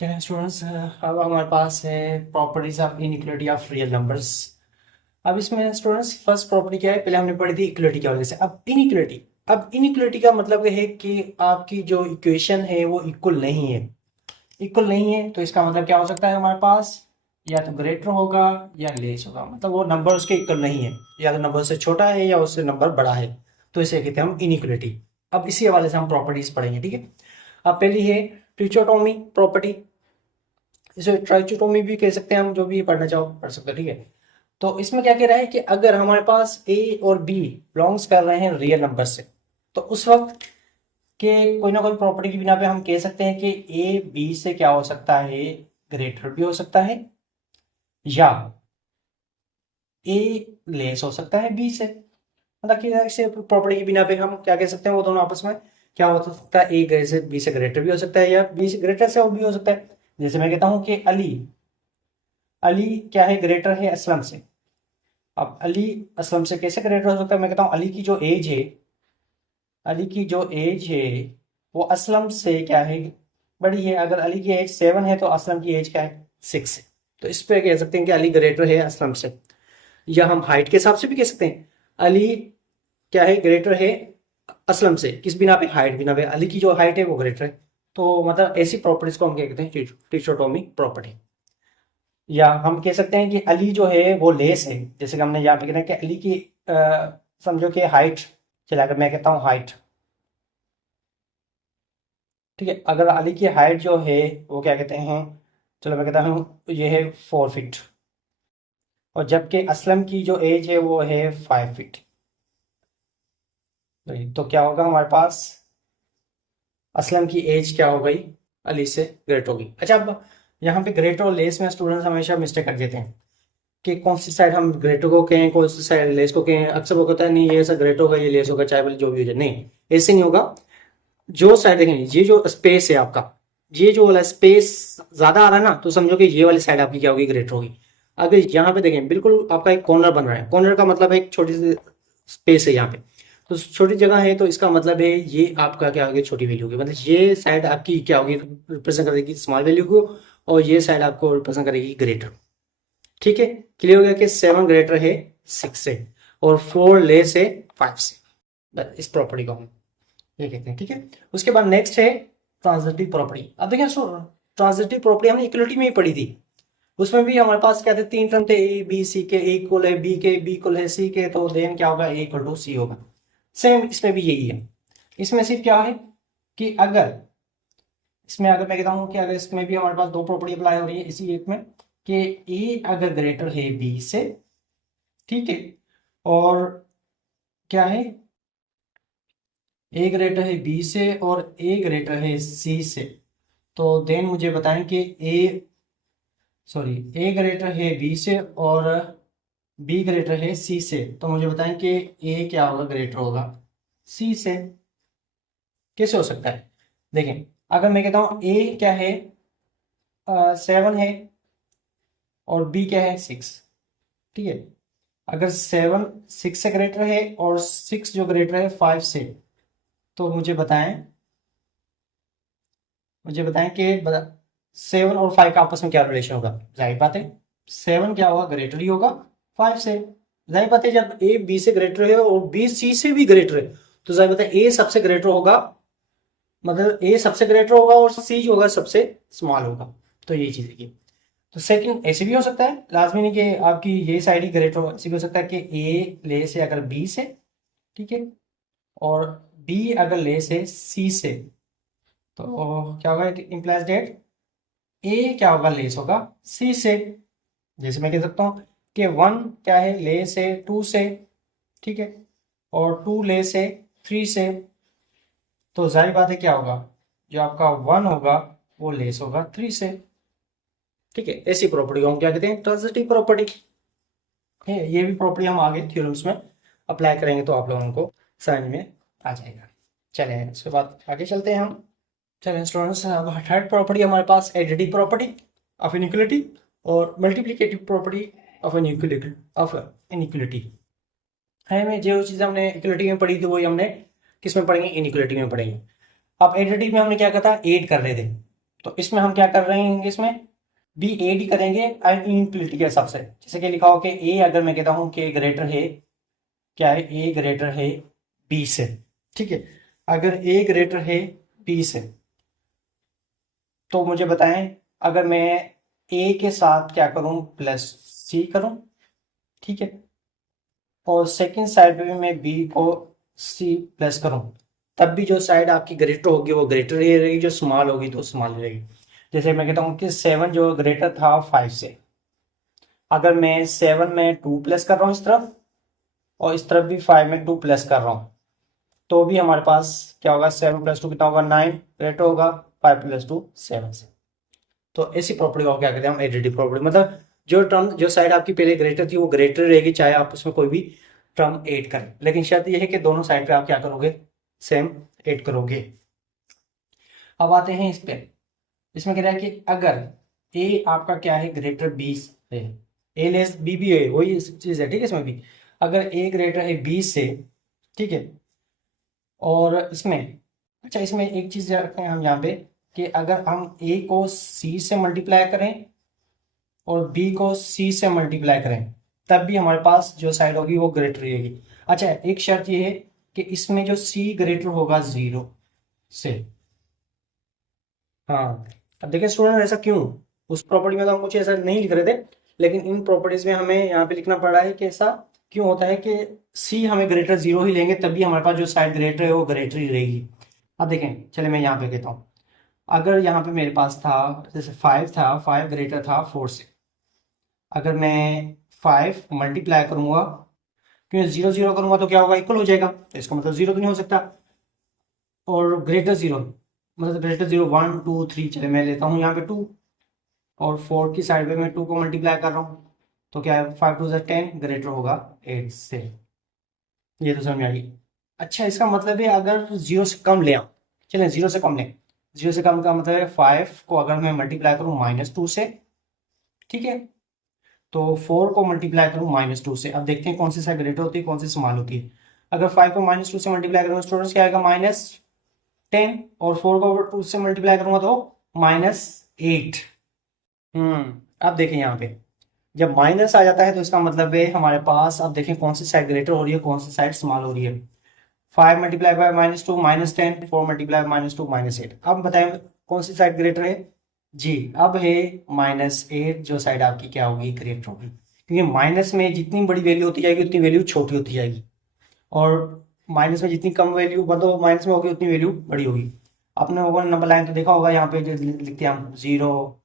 चलिए स्टूडेंट्स, अब हमारे पास है properties of inequality of real numbers. अब इसमें स्टूडेंट्स फर्स्ट प्रॉपर्टी क्या है, पहले हमने पढ़ी थी इक्वलिटी की वजह से। अब इनइक्वालिटी का मतलब है कि आपकी जो इक्वेशन है वो इक्वल नहीं है। इक्वल नहीं है तो इसका मतलब क्या हो सकता है हमारे पास, या तो ग्रेटर होगा या लेस होगा। मतलब वो नंबर उसके इक्वल नहीं है, या तो नंबर से छोटा है या उससे नंबर बड़ा है, तो इसे कहते हैं हम इनइक्वलिटी। अब इसी हवाले से हम प्रॉपर्टीज पढ़ेंगे, ठीक है। अब पहली है ट्रिचोटोमी प्रॉपर्टी। इसे ट्राइचोटोमी भी कह सकते हैं हम, जो भी पढ़ना चाहो पढ़ सकते हो, ठीक है। तो इसमें क्या कह रहा है कि अगर हमारे पास ए और बी बिलोंग्स कर रहे हैं रियल नंबर से, तो उस वक्त के कोई ना कोई प्रॉपर्टी की बिना पे हम कह सकते हैं कि ए बी से क्या हो सकता है, ग्रेटर भी हो सकता है, या ए लेस हो सकता है बी से। मतलब कि ऐसे प्रॉपर्टी की बिना पे हम क्या कह सकते हैं, वो दोनों आपस में क्या हो सकता है, ए से बी से ग्रेटर भी हो सकता है या बी से ग्रेटर से भी हो सकता है। जैसे मैं कहता हूं कि अली अली क्या है, ग्रेटर है असलम से। अब अली असलम से कैसे ग्रेटर हो सकता है, मैं कहता हूं अली की जो एज है वो असलम से क्या है, बड़ी है। अगर अली की एज 7 है तो असलम की एज क्या है, 6 है। तो इस पे कह सकते हैं कि अली ग्रेटर है असलम से। या हम हाइट के हिसाब से भी कह सकते हैं अली क्या है, ग्रेटर है असलम से। किस बिना पे, हाइट बिना पे, अली की जो हाइट है वो ग्रेटर है। तो मतलब ऐसी प्रॉपर्टीज को हम क्या कहते हैं, टिचोटोमी प्रॉपर्टी। या हम कह सकते हैं कि अली जो है वो लेस है। जैसे कि हमने यहाँ पे कहते हैं कि अली की समझो कि हाइट, चला अगर मैं कहता हूँ हाइट, ठीक है। अगर अली की हाइट जो है वो क्या कहते हैं, चलो मैं कहता हूँ ये है 4 फीट, और जबकि असलम की जो एज है वो है 5 फीट। तो क्या होगा हमारे पास, असलम की एज क्या हो गई, अली से ग्रेट होगी। अच्छा, अब यहाँ पे ग्रेटर और लेस में स्टूडेंट्स हमेशा मिस्टेक कर देते हैं कि कौन सी साइड हम ग्रेटर को कहें, कौन सी साइड लेस को कहें। अक्सर वो कहता है नहीं ये ऐसा ग्रेट होगा, ये लेस होगा, चाहे बोले जो भी हो जाए। नहीं, ऐसे नहीं होगा। जो साइड देखेंगे, ये जो स्पेस है आपका, ये जो वाला स्पेस ज्यादा आ रहा है ना, तो समझो कि ये वाली साइड आपकी क्या होगी, ग्रेटर होगी। अगर यहाँ पे देखें, बिल्कुल आपका एक कॉर्नर बन रहा है। कॉर्नर का मतलब है एक छोटी सी स्पेस है यहाँ पे, तो छोटी जगह है, तो इसका मतलब है ये आपका क्या होगी, छोटी वैल्यू होगी। मतलब ये साइड आपकी क्या होगी, रिप्रेजेंट करेगी स्मॉल वैल्यू को, और ये साइड आपको रिप्रेजेंट करेगी ग्रेटर। ठीक है, क्लियर हो गया कि 7 ग्रेटर है 6 से, और 4 लेस है 5 से। बस इस प्रॉपर्टी को हम ये कहते हैं, ठीक है। उसके बाद नेक्स्ट है ट्रांजिटिव प्रॉपर्टी। अब देखिए ट्रांजिटिव प्रॉपर्टी हमने इक्वलिटी में ही पढ़ी थी। उसमें भी हमारे पास क्या थे, 3 टर्म थे, ए बी सी के, ए इक्वल है बी के, बी इक्वल है सी के, तो देन क्या होगा, ए इक्वल टू सी होगा। सेम इसमें भी यही है। इसमें सिर्फ क्या है कि अगर इसमें, अगर मैं कहता हूँ कि अगर इसमें भी हमारे पास दो प्रॉपर्टी अप्लाई हो रही है इसी एक में, कि ए अगर ग्रेटर है बी से, ठीक है, और क्या है, ए ग्रेटर है बी से और ए ग्रेटर है सी से, तो देन मुझे बताएं कि ए सॉरी ए ग्रेटर है बी से और बी ग्रेटर है सी से, तो मुझे बताएं कि ए क्या होगा, ग्रेटर होगा सी से। कैसे हो सकता है, देखें, अगर मैं कहता हूं ए क्या है, 7 है, और बी क्या है, 6, ठीक है। अगर 7 6 से ग्रेटर है और 6 जो ग्रेटर है 5 से, तो मुझे बताएं कि 7 और 5 का आपस में क्या रिलेशन होगा। जाहिर बात है 7 क्या होगा, ग्रेटर ही होगा 5 से। जाहिर बात है जब ए बी से ग्रेटर है और बी सी से भी ग्रेटर है, तो जाहिर बात है ए सबसे ग्रेटर होगा, मतलब ए सबसे ग्रेटर होगा और सी जो होगा सबसे स्मॉल होगा। तो यही चीज है। तो सेकंड ऐसे भी हो सकता है, लाजमी नहीं कि आपकी ये साइड ही ग्रेटर हो। ऐसे भी हो सकता है कि ए ले से अगर बी से, ठीक है, और बी अगर ले से सी से, तो क्या होगा, इट इंप्लाइज डेट ए क्या होगा, लेस होगा सी से। जैसे मैं कह सकता हूं कि 1 क्या है, ले से 2 से, ठीक है, और 2 ले से 3 से, तो जाहिर बात है क्या होगा, जो आपका 1 होगा वो लेस होगा 3 से। ठीक है, ऐसी प्रॉपर्टी को हम क्या कहते हैं, ट्रांजिटिव प्रॉपर्टी है। ये भी प्रॉपर्टी हम आगे थ्योरम्स में अप्लाई करेंगे तो आप लोगों को समझ में आ जाएगा। चलें इसके बाद आगे चलते हैं हम। चलें स्टूडेंट्स, अब थर्ड प्रॉपर्टी हमारे पास एडिटिव प्रॉपर्टी ऑफ इनइक्वालिटी और मल्टीप्लिकेटिव प्रॉपर्टी ऑफ इनइक्वालिटी है। में जो चीज़ हमने इक्वलिटी में पढ़ी थी वही हमने किस में पढ़ेंगे, इनइक्वालिटी में पढ़ेंगे। अब एडिटिव में हमने क्या कहा था, ऐड कर रहे थे। तो इसमें हम क्या कर रहे हैं, इसमें बी ए डी करेंगे इनइक्वलिटी के हिसाब से। जैसे कि लिखा हो कि ए, अगर मैं कहता हूं कि ग्रेटर है, क्या है, ए ग्रेटर है बी से, ठीक है। अगर ए ग्रेटर है बी से, तो मुझे बताएं, अगर मैं ए के साथ क्या करूं, प्लस सी करूं, ठीक है, और सेकंड साइड पे भी मैं बी को सी प्लस करूं, तब भी जो साइड आपकी ग्रेटर होगी वो ग्रेटर ही रहेगी, जो स्मॉल होगी तो स्मॉल रहेगी। जैसे मैं कहता हूं कि 7 जो ग्रेटर था 5 से, अगर मैं 7 में 2 प्लस कर रहा हूं इस तरफ, और इस तरफ भी 5 में 2 प्लस कर रहा हूं, तो भी हमारे पास क्या होगा, 7 प्लस 2 कितना होगा, 9 ग्रेटर होगा 5 प्लस 2 7 से। तो ऐसी प्रॉपर्टी को क्या कहते हैं हम, एडिटिव प्रॉपर्टी। मतलब जो टर्म, जो साइड आपकी पहले ग्रेटर थी वो ग्रेटर रहेगी, चाहे आप उसमें कोई भी टर्म ऐड करें, लेकिन शर्त यह है कि दोनों साइड पे आप क्या करोगे, सेम ऐड करोगे। अब आते हैं इस पे, इसमें कह रहा है कि अगर ए आपका क्या है, ग्रेटर बी है, ए लेस बी भी है, वही चीज है, ठीक है। इसमें भी अगर ए ग्रेटर है बी से, ठीक है, और इसमें, अच्छा इसमें एक चीज रखें हम यहाँ पे, कि अगर हम ए को सी से मल्टीप्लाई करें और बी को सी से मल्टीप्लाई करें, तब भी हमारे पास जो साइड होगी वो ग्रेटर रहेगी। अच्छा, एक शर्त ये है कि इसमें जो सी ग्रेटर होगा 0 से। हाँ, अब देखिए स्टूडेंट, ऐसा क्यों, उस प्रॉपर्टी में तो हम कुछ ऐसा नहीं लिख रहे थे, लेकिन इन प्रॉपर्टीज में हमें यहाँ पे लिखना पड़ रहा है कि ऐसा क्यों होता है कि सी हमें ग्रेटर 0 ही लेंगे, तभी हमारे पास जो साइड ग्रेटर है वो ग्रेटर ही रहेगी। अब देखें, चले मैं यहाँ पे कहता हूँ, अगर यहाँ पे मेरे पास था, जैसे 5 था, 5 ग्रेटर था 4 से, अगर मैं 5 मल्टीप्लाई करूंगा, क्योंकि 0 0 करूंगा तो क्या होगा, इक्वल हो जाएगा, तो इसका मतलब 0 तो नहीं हो सकता। और ग्रेटर 0, मतलब ग्रेटर 0 1 2 3, चले मैं लेता हूँ यहाँ पे 2, और 4 की साइड पे मैं 2 को मल्टीप्लाई कर रहा हूँ, तो क्या है, 5 2 10, ग्रेटर होगा 8 से। ये तो समझ में आ गई। अच्छा, इसका मतलब है अगर 0 से कम ले आओ, चलें 0 से कम लें, 0 से कम का मतलब है 5 को अगर मैं मल्टीप्लाई करूँ -2 से, ठीक है, तो 4 को मल्टीप्लाई करूँ -2 से। अब देखते हैं कौन सी साइड ग्रेटर होती है, कौन सी स्मॉल होती है। अगर 5 को -2 से मल्टीप्लाई करूँगा स्टूडेंट्स, क्या आएगा, -10, और 4 को 2 से मल्टीप्लाई करूंगा तो -8। अब देखें यहाँ पे, जब माइनस आ जाता है तो इसका मतलब है हमारे पास, अब देखें कौन सी साइड ग्रेटर हो रही है, कौन सी साइड स्मॉल हो रही है। 5 मल्टीप्लाई बाय -2 -10, 4 मल्टीप्लाई -2 -8। अब बताएं कौन सी साइड ग्रेटर है जी, अब है -8, जो साइड आपकी क्या होगी, ग्रेटर होगी, क्योंकि माइनस में जितनी बड़ी वैल्यू होती जाएगी उतनी वैल्यू छोटी होती जाएगी, और माइनस में जितनी कम वैल्यू, मतलब माइनस में होगी उतनी वैल्यू बड़ी होगी। आपने ओवर नंबर लाइन तो देखा होगा, यहाँ पे जो लिखते हैं हम 0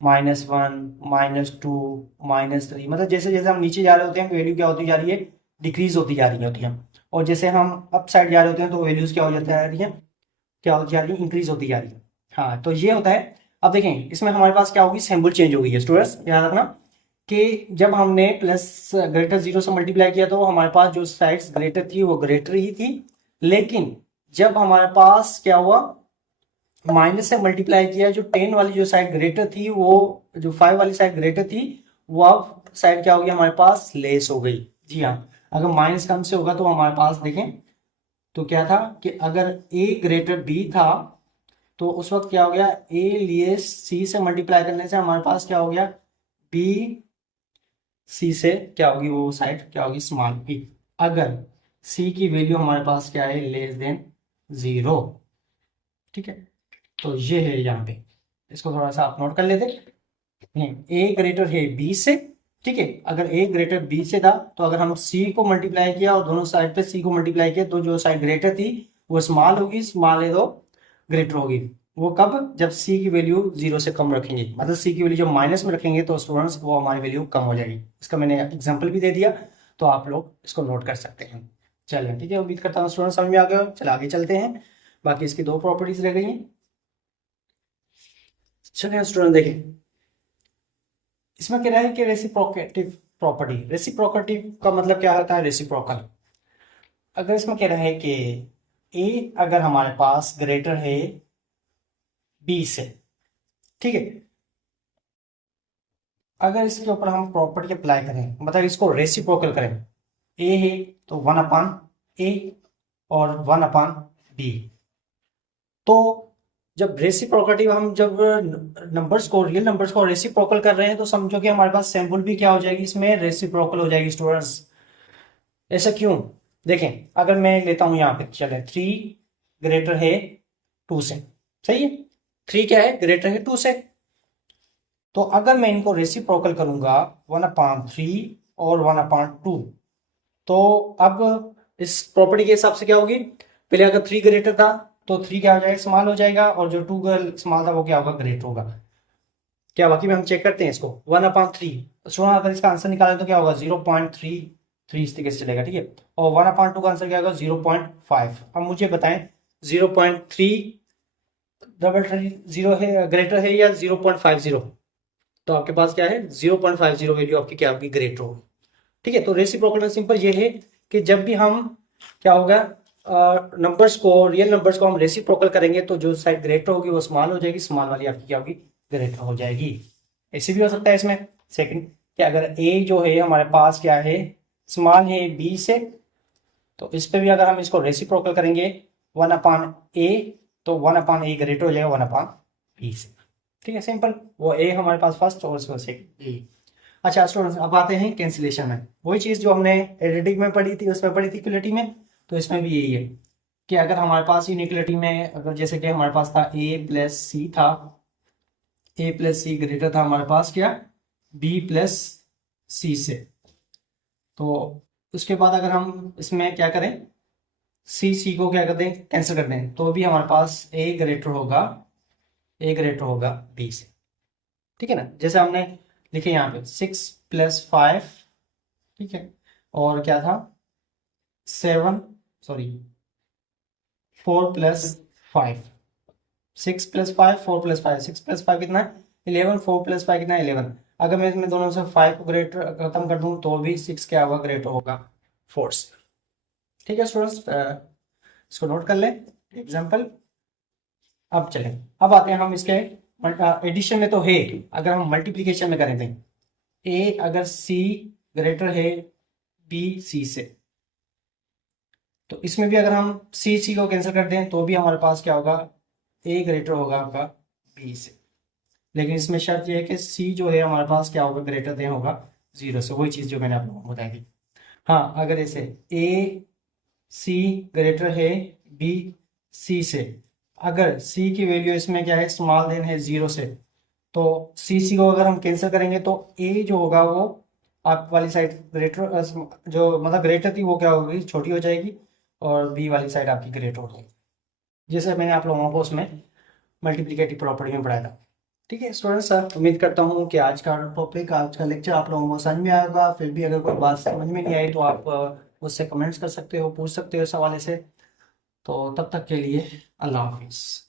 -1 -2 -3, मतलब जैसे जैसे हम नीचे जा रहे होते हैं वैल्यू क्या होती जा रही है, डिक्रीज होती जा रही होती है, और जैसे हम अप साइड जा रहे होते हैं तो वैल्यूज क्या हो जाती जा रही है, क्या होती जा रही है, इंक्रीज होती जा रही है। हाँ, तो ये होता है। अब देखें इसमें हमारे पास क्या होगी, सिंबल चेंज हो गई है स्टूडेंट्स, याद रखना कि जब हमने प्लस ग्रेटर 0 से मल्टीप्लाई किया तो हमारे पास जो साइड्स ग्रेटर थी वो ग्रेटर ही थी, लेकिन जब हमारे पास क्या हुआ, माइनस से मल्टीप्लाई किया, जो 10 वाली जो साइड ग्रेटर थी, वो जो 5 वाली साइड ग्रेटर थी, वो अब साइड क्या हो गई हमारे पास, लेस हो गई। जी हाँ, अगर माइनस कम से होगा तो हमारे पास देखें तो क्या था, कि अगर a ग्रेटर b था तो उस वक्त क्या हो गया, a लिए c से मल्टीप्लाई करने से हमारे पास क्या हो गया, b c से क्या होगी, वो साइड क्या होगी, स्मॉल b। अगर c की वैल्यू हमारे पास क्या है, लेस देन 0, ठीक है। तो ये है यहाँ पे, इसको थोड़ा सा आप नोट कर लेते। ए ग्रेटर है बी से, ठीक है, अगर ए ग्रेटर बी से था तो अगर हम सी को मल्टीप्लाई किया और दोनों साइड पे सी को मल्टीप्लाई किया, तो जो साइड ग्रेटर थी वो स्मॉल होगी, स्मॉल है तो ग्रेटर होगी। वो कब, जब सी की वैल्यू 0 से कम रखेंगे, मतलब सी की वैल्यू जब माइनस में रखेंगे तो स्टूडेंट्स वो हमारी वैल्यू कम हो जाएगी। इसका मैंने एग्जाम्पल भी दे दिया, तो आप लोग इसको नोट कर सकते हैं। चलिए ठीक है, उम्मीद करता हूँ स्टूडेंट समझ में आ गया। चलिए आगे चलते हैं, बाकी इसकी 2 प्रॉपर्टीज रह गई हैं। चलिए स्टूडेंट देखें, इसमें कह रहा है कि रेसिप्रोकेटिव प्रॉपर्टी, रेसिप्रोकेटिव का मतलब क्या होता है, रेसिप्रोकल। अगर इसमें कह रहा है कि ए अगर हमारे पास ग्रेटर है बी से, ठीक है, अगर इसके ऊपर हम प्रॉपर्टी अप्लाई करें, मतलब इसको रेसिप्रोकल करें, ए है तो 1/a और 1/b, तो जब रेसिप्रोकेटिव हम जब नंबर्स को रियल नंबर्स को रेसिप्रोकल कर रहे हैं तो समझो कि हमारे पास सैंपल भी क्या हो जाएगी, इसमें रेसिप्रोकल हो जाएगी स्टूडेंट्स। ऐसा क्यों? देखें, अगर मैं लेता हूं यहाँ पे, चले 3 ग्रेटर है 2 से, सही है, 3 क्या है, ग्रेटर है 2 से। तो अगर मैं इनको रेसिप्रोकल करूंगा 1/3 और 1/2, तो अब इस प्रॉपर्टी के हिसाब से क्या होगी, पहले अगर 3 ग्रेटर था तो 3 क्या हो जाएगा, स्मॉल हो जाएगा, और जो 2 स्मॉल था वो क्या होगा, ग्रेटर होगा। क्या बाकी में हम चेक करते हैं इसको, 1/3 स्टूडेंट अगर इसका आंसर निकालें तो क्या होगा, 0.33 इस तरीके से चलेगा, ठीक है। और 1/2 का आंसर क्या होगा, 0.5। अब मुझे बताएं 0.3 जीरो है, ग्रेटर है या 0.50? तो आपके पास क्या है, 0.50 वैल्यू आपकी क्या होगी, ग्रेटर होगी, ठीक है। तो रेसिप्रोकल में सिंपल ये है कि जब भी हम क्या होगा, नंबर्स को, रियल नंबर्स को हम रेसिप्रोकल करेंगे तो जो साइड ग्रेटर होगी वो स्मॉल हो जाएगी, स्मॉल वाली आपकी क्या होगी, ग्रेटर हो जाएगी। ऐसे भी हो सकता है इसमें सेकंड, कि अगर ए जो है हमारे पास क्या है, स्मॉल है बी से, तो इस पे भी अगर हम इसको रेसिप्रोकल करेंगे 1/a, तो 1/a ग्रेटर हो जाएगा 1/b से, ठीक है, सिंपल। वो ए हमारे पास फर्स्ट और उसको सेकंड ए। अच्छा स्टूडेंट्स, अब आते हैं कैंसिलेशन में। वही चीज जो हमने एडिटिव में पढ़ी थी उसमें पढ़ी थी इक्वलिटी में, तो इसमें भी यही है कि अगर हमारे पास इनइक्वलिटी में, अगर जैसे कि हमारे पास था a प्लस सी था, a प्लस सी ग्रेटर था हमारे पास क्या, b प्लस सी से, तो उसके बाद अगर हम इसमें क्या करें, सी को क्या कर दें, कैंसिल कर दें, तो भी हमारे पास a ग्रेटर होगा, b से, ठीक है ना। जैसे हमने लिखे यहाँ पे 6 + 5, ठीक है, और क्या था 7, सॉरी 4 + 5, 6 + 5, 4 + 5, 6 + 5 कितना है 11, 4 + 5 कितना है 11। अगर मैं इसमें दोनों से 5 को ग्रेटर खत्म कर दूं तो भी 6 क्या होगा, ग्रेटर होगा 4 से, ठीक है स्टूडेंट्स, इसको नोट कर लें एग्जाम्पल। अब चलें, अब आते हैं हम इसके एडिशन में तो है, अगर हम मल्टीप्लीकेशन में करें थे, ए अगर सी ग्रेटर है बी सी से, तो इसमें भी अगर हम सी को कैंसिल कर दें तो भी हमारे पास क्या होगा, ए ग्रेटर होगा आपका बी से। लेकिन इसमें शर्त यह है कि सी जो है हमारे पास क्या होगा, ग्रेटर देन होगा 0 से, वही चीज़ जो मैंने आप लोगों को बताई थी। हाँ, अगर ऐसे ए सी ग्रेटर है बी सी से, अगर सी की वैल्यू इसमें क्या है, स्मॉल देन है 0 से, तो सी को अगर हम कैंसिल करेंगे तो ए जो होगा वो आप वाली साइड ग्रेटर, जो मतलब ग्रेटर थी वो क्या होगी, छोटी हो जाएगी, और बी वाली साइड आपकी ग्रेटर हो जाएगी, जैसे मैंने आप लोगों को उसमें मल्टीप्लिकेटिव प्रॉपर्टी में पढ़ाया था, ठीक है स्टूडेंट्स। सर उम्मीद करता हूँ कि आज का टॉपिक, आज का लेक्चर आप लोगों को समझ में आएगा। फिर भी अगर कोई बात समझ में नहीं आई तो आप मुझसे कमेंट्स कर सकते हो, पूछ सकते हो इस हवाले से। तो तब तक के लिए अल्लाह हाफिज़।